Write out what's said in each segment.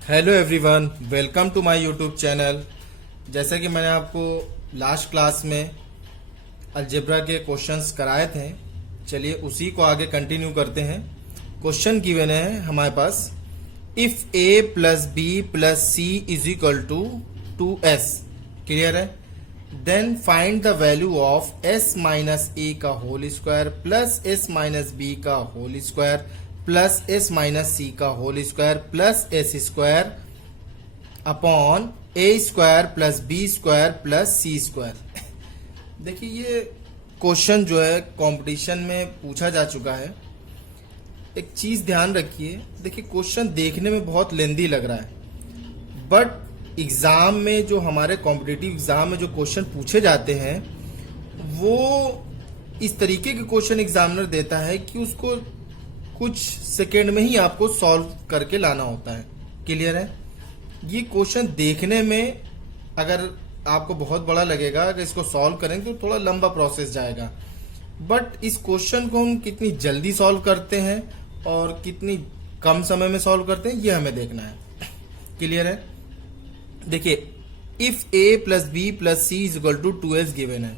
Hello everyone, welcome to my YouTube channel. जैसे कि मैंने आपको लास्ट क्लास में अलजेब्रा के क्वेश्चंस कराए थे, चलिए उसी को आगे कंटिन्यू करते हैं। क्वेश्चन गिवन है हमारे पास, if a plus B plus C is equal to 2s। Clear है? Then find the value of s minus A का whole square plus s minus B का whole square plus s minus C का whole square plus s square upon a square plus B square plus C square. देखिए ये question जो है competition में पूछा जा चुका है। एक चीज ध्यान रखिए, देखिए क्वेश्चन देखने में बहुत लेंदी लग रहा है, बट एग्जाम में जो हमारे कॉम्पिटिटिव एग्जाम में जो क्वेश्चन पूछे जाते हैं वो इस तरीके के क्वेश्चन एग्जामिनर देता है कि उसको कुछ सेकेंड में ही आपको सॉल्व करके लाना होता है। क्लियर है? ये क्वेश्चन देखने में अगर आपको बहुत बड़ा लगेगा, अगर इसको सॉल्व करेंगे तो थोड़ा लंबा प्रोसेस जाएगा, बट इस क्वेश्चन को हम कितनी जल्दी सॉल्व करते हैं और कितनी कम समय में सॉल्व करते हैं ये हमें देखना है। क्लियर है? देखिए, if a plus B plus C is equal to 2s given है,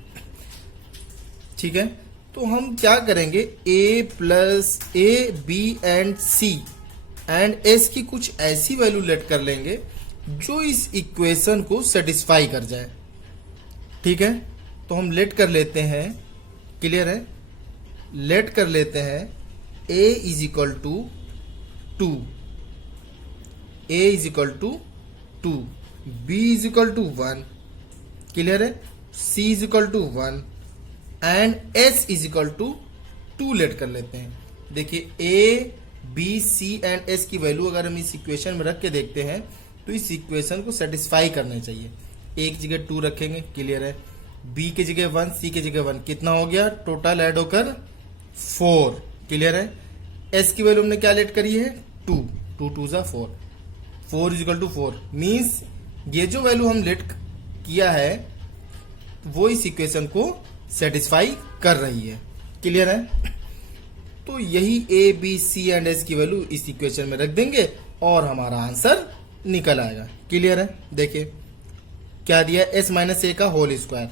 ठीक है, तो हम क्या करेंगे, a plus A B and C and s की कुछ ऐसी वैल्यू लेट कर लेंगे जो इस इक्वेशन को सेटिस्फाई कर जाए। ठीक है, तो हम लेट कर लेते हैं। क्लियर है? लेट कर लेते हैं a is equal to 2, a is equal to 2, b is equal to 1। Clear है? c is equal to 1 and s is equal to 2 let कर लेते हैं। देखिए a, b, c and s की वैल्यू अगर हम इस इक्वेशन में रख के देखते हैं तो इस इक्वेशन को सेटिस्फाई करने चाहिए। a की जगह 2 रखेंगे, क्लियर है, b की जगह 1, c की जगह 1, कितना हो गया, टोटल ऐड होकर 4। क्लियर है? s की वैल्यू हमने क्या लेट करी है, 2, 2 2 जा 4, 4 इज इक्वल टू 4 मीन्स ये जो वैल्यू हम लेट किया है वो इस इक्वेशन को सेटिस्फाई कर रही है। क्लियर है? तो यही a, b, c and s की वैल्यू इस इक्वेशन में रख देंगे और हमारा आंसर निकल आएगा। क्लियर है? देखिए क्या दिया, s माइनस ए का होल स्क्वायर,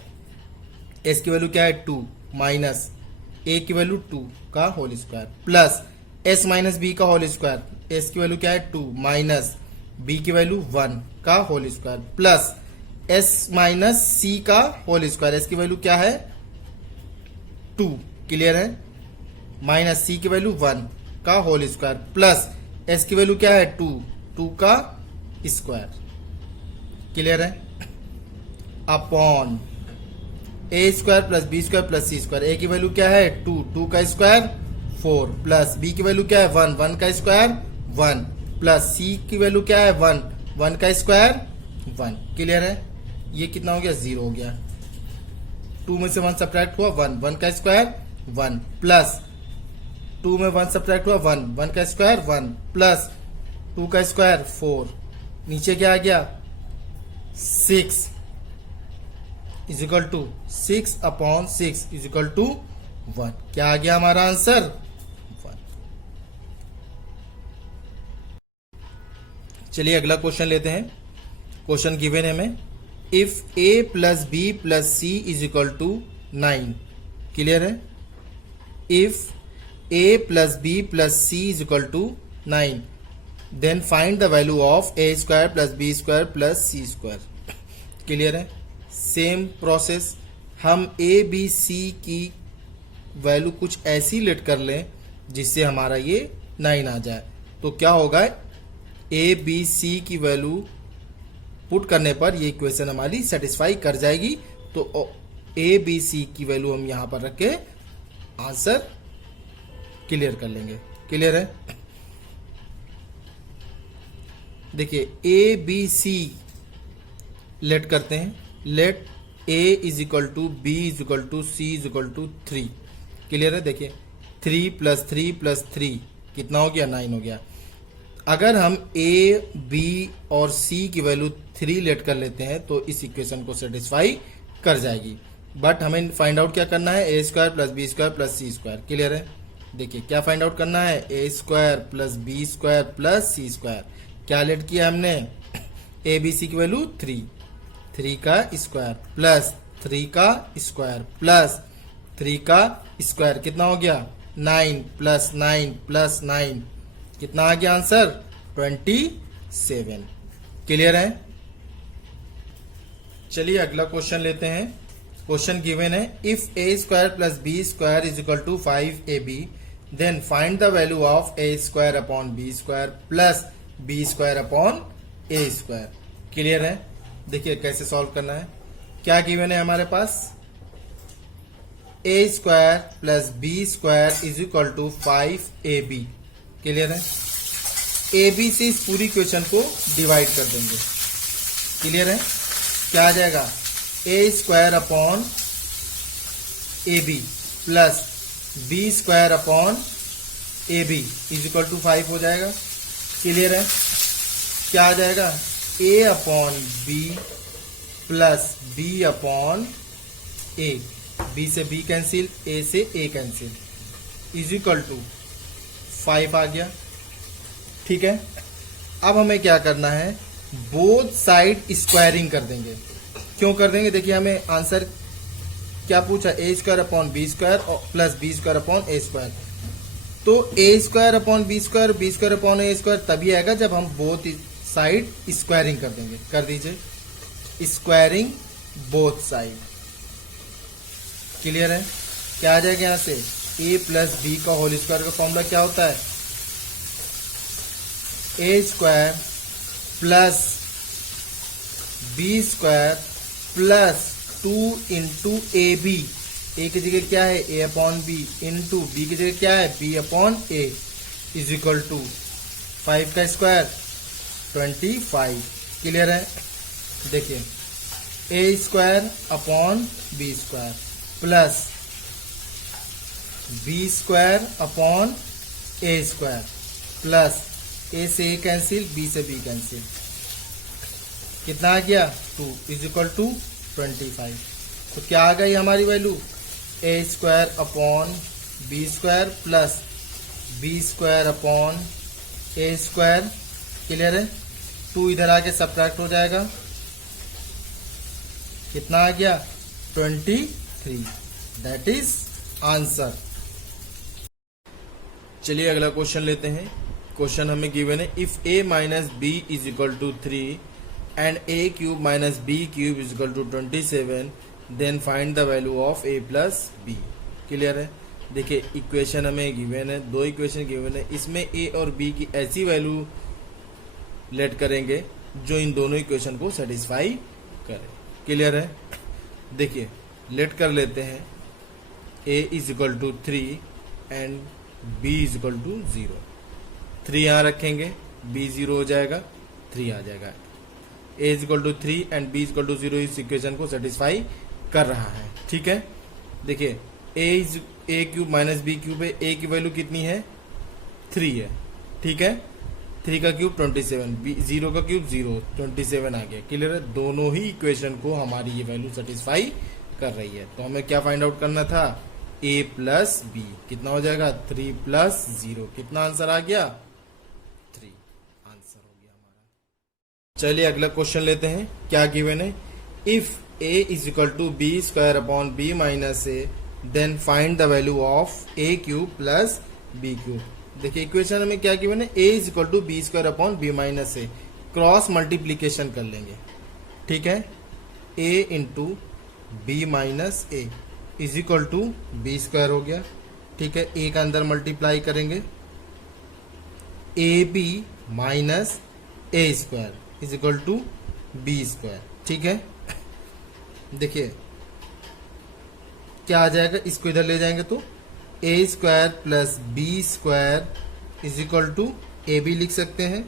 s की वैल्यू क्या है 2 माइनस a की वैल्यू 2 का whole square plus s minus B का होल स्क्वायर, s की वैल्यू क्या है 2 माइनस b की वैल्यू 1 का whole square plus s minus c का होल स्क्वायर, s की वैल्यू क्या है 2। क्लियर है? माइनस c की वैल्यू 1 का होल स्क्वायर प्लस s की वैल्यू क्या है 2, 2 का स्क्वायर। क्लियर है? Upon a square plus B square plus C square, a की वैल्यू क्या है 2, 2 का स्क्वायर 4 प्लस b की वैल्यू क्या है 1, 1 का स्क्वायर 1 प्लस c की वैल्यू क्या है 1, 1 का स्क्वायर 1। क्लियर है? ये कितना हो गया, 0 हो गया, 2 में से 1 सब्ट्रैक्ट हुआ 1, 1 का स्क्वायर 1 प्लस 2 में 1 सब्ट्रैक्ट हुआ 1, 1 का स्क्वायर 1 प्लस 2 का स्क्वायर 4, नीचे क्या आ गया 6 is equal to 6 upon 6 is equal to 1। क्या आ गया हमारा आंसर 1। चलिए अगला क्वेश्चन लेते हैं। क्वेश्चन गिवन है हमें, if a plus B plus C is equal to 9। Clear है? If a plus B plus C is equal to 9 then find the value of a square plus B square plus C square. Clear है? Same process, हम a b c की वैल्यू कुछ ऐसी late कर लें जिससे हमारा ये 9 आ जाए। तो क्या होगा, a b c की वैल्यू पुट करने पर ये इक्वेशन हमारी सेटिस्फाई कर जाएगी। तो a b c की वैल्यू हम यहां पर रख के आंसर क्लियर कर लेंगे। क्लियर है? देखिए a b c लेट करते हैं, let a is equal to B is equal to C is equal to 3। Clear है? देखिए 3 प्लस 3 प्लस 3 कितना हो गया, 9 हो गया। अगर हम a, b और c की वैल्यू 3 लेट कर लेते हैं तो इस इक्वेशन को सेटिस्फाई कर जाएगी, बट हमें फाइंड आउट क्या करना है, a square plus B square plus C square. Clear है? देखिए क्या फाइंड आउट करना है, a square plus B square plus C square. क्या लेट किया हमने, ए बी सी की वैल्यू 3, 3 का स्क्वायर प्लस 3 का स्क्वायर प्लस 3 का स्क्वायर कितना हो गया 9 प्लस 9 प्लस 9 कितना आ गया आंसर 27। क्लियर है। चलिए अगला क्वेश्चन लेते हैं। क्वेश्चन गिवन है if A square plus B square is equal to 5ab then find the value of A square upon B square plus B square upon A square. Clear है। देखिए कैसे solve करना है। क्या given है हमारे पास, A square plus B square is equal to 5ab। Clear है। ए बी से इस पूरी क्वेश्चन को डिवाइड कर देंगे। क्लियर है। क्या आ जाएगा, A square upon A B plus B square upon A B is equal to 5 हो जाएगा। क्लियर है। क्या आ जाएगा, A upon B plus B upon A, B से बी कैंसिल, ए से A cancel, is equal to 5 आ गया। ठीक है। अब हमें क्या करना है, बोथ साइड स्क्वायरिंग कर देंगे। क्यों कर देंगे, देखिए हमें आंसर क्या पूछा, A square upon B square plus B square upon A square. तो A square upon B square upon A square तभी आएगा जब हम बोथ साइड स्क्वायरिंग कर देंगे। कर दीजिए स्क्वायरिंग बोथ साइड। क्लियर है। क्या आ जाएगा यहां से, ए प्लस बी का होल स्क्वायर का फॉर्मूला क्या होता है, A square plus B square plus 2 into A B, A की जगह क्या है A upon B, into B की जगह क्या है B upon A, is equal to 5 का स्क्वायर 25। क्लियर है। देखिए A square upon B square plus B square upon A square plus A से ए कैंसिल, बी से बी कैंसिल, कितना आ गया 2 इज इक्वल टू 25। तो क्या आ गई हमारी value, A square upon B square plus B square upon A square. Clear है। 2 इधर आके सब्ट्रैक्ट हो जाएगा, कितना आ गया 23। That is answer. चलिए अगला क्वेश्चन लेते हैं। क्वेश्चन हमें गिवन है if a minus B is equal to 3 and a cube minus B cube is equal to 27 then find the value of a plus B. Clear है। देखिए equation हमें given है, 2 इक्वेशन गिवन है, इसमें a और b की ऐसी value late करेंगे जो इन दोनों इक्वेशन को सेटिस्फाई करे। क्लियर है। देखिए लेट कर लेते हैं a is equal to 3 and b is equal to 0। 3 यहां रखेंगे, b 0 हो जाएगा, 3 आ जाएगा। a is equal to 3 and b is equal to 0 इस इक्वेशन को सेटिस्फाई कर रहा है। ठीक है। देखिए a cube minus B cube है, a की वैल्यू कितनी है 3 है। ठीक है। 3 का क्यूब 27, 0 का क्यूब 0, 27 आ गया। क्लियर है। दोनों ही इक्वेशन को हमारी ये वैल्यू सेटिस्फाई कर रही है। तो हमें क्या फाइंड आउट करना था, a प्लस बी कितना हो जाएगा 3 प्लस 0, कितना आंसर आ गया 3 आंसर हो गया हमारा। चलिए अगला क्वेश्चन लेते हैं। क्या गिवन है, if a is equal to B square upon B minus A then find the value of a cube plus B cube. देखिए इक्वेशन में क्या गिवन है, a is equal to B square upon B minus A, cross multiplication कर लेंगे। ठीक है। a into B minus A is equal to B square हो गया। ठीक है। ए का अंदर मल्टीप्लाई करेंगे, A B minus A square is equal to B square. ठीक है। देखिए क्या आ जाएगा, इसको इधर ले जाएंगे तो A square plus B square is equal to A B लिख सकते हैं।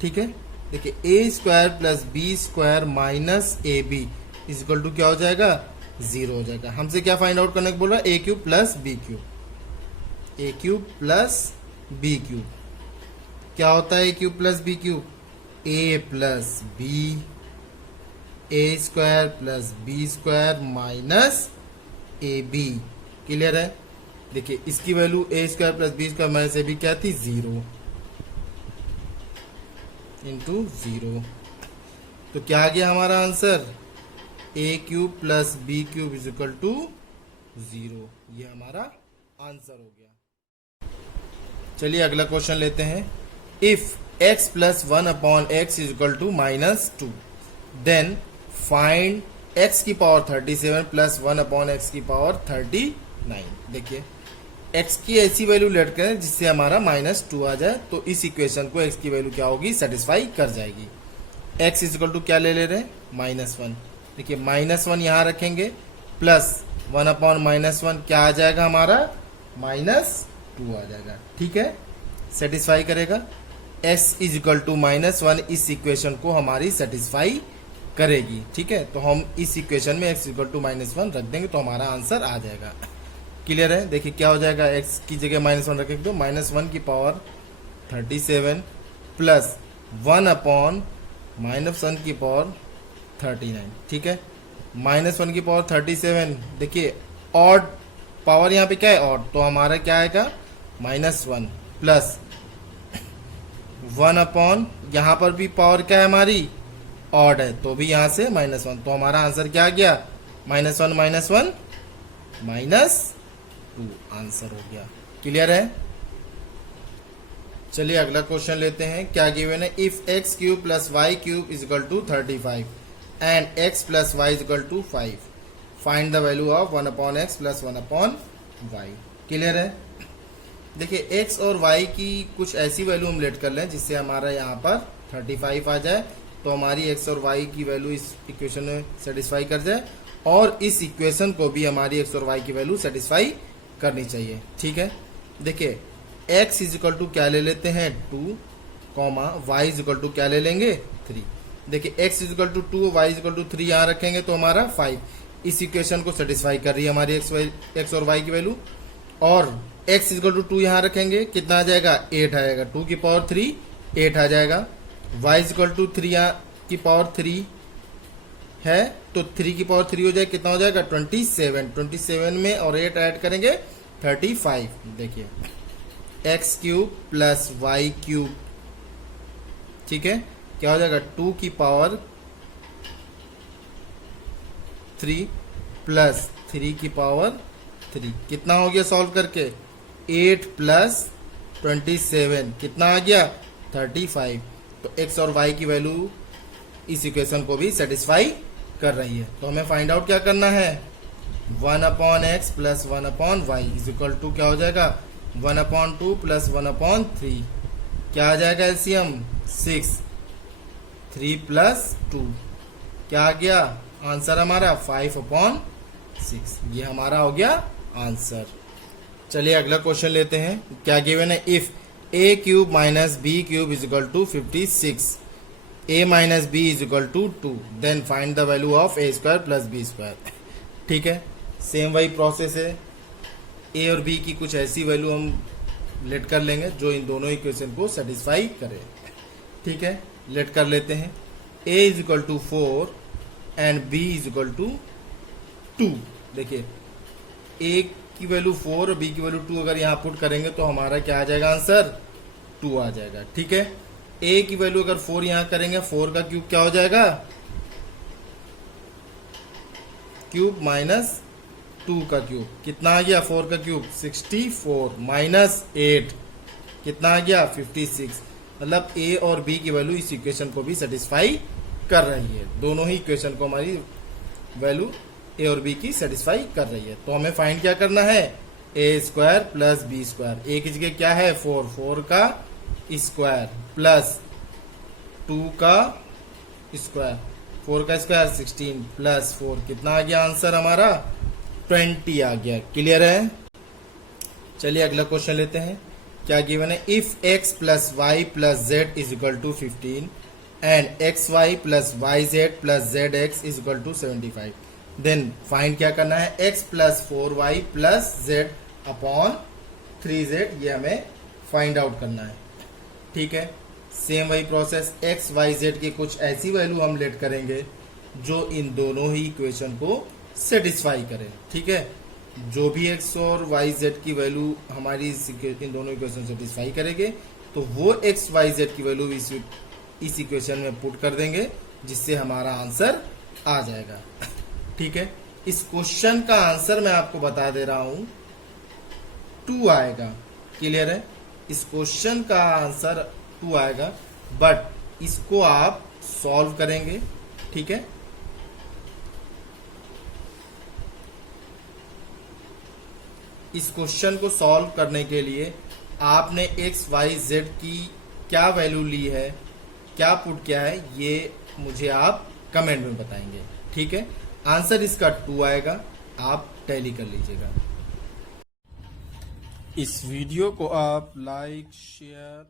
ठीक है। देखिए A square plus B square minus A B is equal to क्या हो जाएगा 0 हो जाएगा। हमसे क्या फाइंड आउट करने को बोल रहा है, A cube plus B cube, A cube plus B cube. क्या होता है A cube plus B cube, A plus B, A square plus B square minus A B. Clear है। देखिए इसकी value A square plus B square minus A B क्या थी 0, into 0। तो क्या आ गया हमारा answer, A cube plus B cube is equal to 0। ये हमारा आंसर हो गया। चलिए अगला क्वेश्चन लेते हैं। If x plus 1 upon X is equal to -2 then find x की पावर 37 प्लस 1 अपॉन एक्स की पावर 39। देखिए x की ऐसी वैल्यू लेट करें जिससे हमारा -2 आ जाए, तो इस इक्वेशन को x की वैल्यू क्या होगी, सेटिस्फाई कर जाएगी। x इज इक्वल टू क्या ले रहे हैं, -1। देखिए -1 यहां रखेंगे, प्लस 1 अपॉन -1 क्या आ जाएगा हमारा, -2 आ जाएगा। ठीक है, सेटिस्फाई करेगा। x इज इक्वल टू -1 इस इक्वेशन को हमारी सेटिस्फाई करेगी। ठीक है, तो हम इस इक्वेशन में x इक्वल टू -1 रख देंगे तो हमारा आंसर आ जाएगा। क्लियर है। देखिए क्या हो जाएगा, x की जगह -1 रखेंगे तो -1 की पावर 37 प्लस 1 अपॉन -1 की पावर 39। ठीक है, -1 की पावर 37, देखिए ऑड पावर यहाँ पे क्या है, ऑड, तो हमारा क्या आएगा -1 प्लस 1 अपॉन, यहाँ पर भी पावर क्या है हमारी, ऑड है, तो भी यहाँ से -1, तो हमारा आंसर क्या आ गया, -1 -2 आंसर हो गया। क्लियर है। चलिए अगला क्वेश्चन लेते हैं। क्या गिवन है, if X cube plus Y cube is equal to 35 and X plus Y is equal to 5, find the value of 1 upon X plus 1 upon Y. Clear है। देखिए x और y की कुछ ऐसी वैल्यू हम लेट कर लें जिससे हमारा यहाँ पर 35 आ जाए, तो हमारी x और y की वैल्यू इस इक्वेशन में सेटिस्फाई कर जाए, और इस इक्वेशन को भी हमारी x और y की वैल्यू सेटिस्फाई करनी चाहिए। ठीक है, देखिए x इज इक्वल टू क्या ले लेते हैं 2, y इज इक्वल टू क्या ले लेंगे 3। देखिए x is equal to 2, y is equal to 3 यहाँ रखेंगे तो हमारा 5। इस इक्वेशन को सेटिस्फाई कर रही है हमारी x और y की वैल्यू, और x इज इक्वल टू 2 यहाँ रखेंगे, कितना आ जाएगा 8 आएगा, 2 की पावर 3 8 आ जाएगा। y इज इक्वल टू 3 की पावर 3 है, तो 3 की पावर 3 हो जाए, कितना हो जाएगा 27 में और 8 ऐड करेंगे 35। देखिए X cube plus Y cube, ठीक है, क्या हो जाएगा 2 की पावर 3 प्लस 3 की पावर 3, कितना हो गया सॉल्व करके 8 प्लस 27 कितना आ गया 35। तो x और y की वैल्यू इस इक्वेशन को भी सेटिस्फाई कर रही है, तो हमें फाइंड आउट क्या करना है, 1 upon X plus 1 upon Y is equal to क्या हो जाएगा 1 अपॉन 2 प्लस 1 अपॉन 3, क्या आ जाएगा एलसीएम 6, 3 प्लस 2 क्या आ गया आंसर हमारा 5 अपॉन 6, ये हमारा हो गया आंसर। चलिए अगला क्वेश्चन लेते हैं। क्या गिवन है, if a cube minus B cube is equal to 56, a minus B is equal to 2, then find the value of a square plus B square. ठीक है, सेम वही प्रोसेस है, a और b की कुछ ऐसी वैल्यू हम लेट कर लेंगे जो इन दोनों इक्वेशन को सेटिस्फाई करे। ठीक है, लेट कर लेते हैं। a is equal to 4 and b is equal to 2। देखिए a की वैल्यू 4 और b की वैल्यू 2 अगर यहाँ पुट करेंगे तो हमारा क्या आ जाएगा आंसर 2 आ जाएगा। ठीक है, a की वैल्यू अगर 4 यहाँ करेंगे, 4 का क्यूब क्या हो जाएगा, क्यूब माइनस 2 का क्यूब, कितना आ गया 4 का क्यूब 64 माइनस 8 कितना आ गया 56। मतलब a और b की वैल्यू इस इक्वेशन को भी सेटिस्फाई कर रही है, दोनों ही इक्वेशन को हमारी वैल्यू a और b की सेटिस्फाई कर रही है। तो हमें फाइंड क्या करना है, a square plus b square, a की जगह क्या है 4 का स्क्वायर प्लस 2 का स्क्वायर, 4 का स्क्वायर 16 प्लस 4 कितना आ गया आंसर हमारा 20 आ गया। क्लियर है। चलिए अगला क्वेश्चन लेते हैं। क्या गिवन है, if x plus Y plus Z is equal to 15 and X Y plus Y Z plus Z X is equal to 75, then find क्या करना है, x plus 4y plus Z upon 3z, ये हमें find out करना है। ठीक है, same वही प्रोसेस, x y z की कुछ ऐसी वैल्यू हम लेट करेंगे जो इन दोनों ही इक्वेशन को सेटिस्फाई करें। ठीक है, जो भी x और y z की वैल्यू हमारी इन दोनों इक्वेशन सेटिस्फाई करेंगे तो वो x y z की वैल्यू इस इस इक्वेशन में पुट कर देंगे, जिससे हमारा आंसर आ जाएगा। ठीक है, इस क्वेश्चन का आंसर मैं आपको बता दे रहा हूं, 2 आएगा। क्लियर है, इस क्वेश्चन का आंसर 2 आएगा, बट इसको आप सॉल्व करेंगे। ठीक है, इस क्वेश्चन को सॉल्व करने के लिए आपने x, y, z की क्या वैल्यू ली है, क्या पुट किया है, ये मुझे आप कमेंट में बताएंगे। ठीक है, आंसर इसका 2 आएगा, आप टैली कर लीजिएगा। इस वीडियो को आप लाइक, शेयर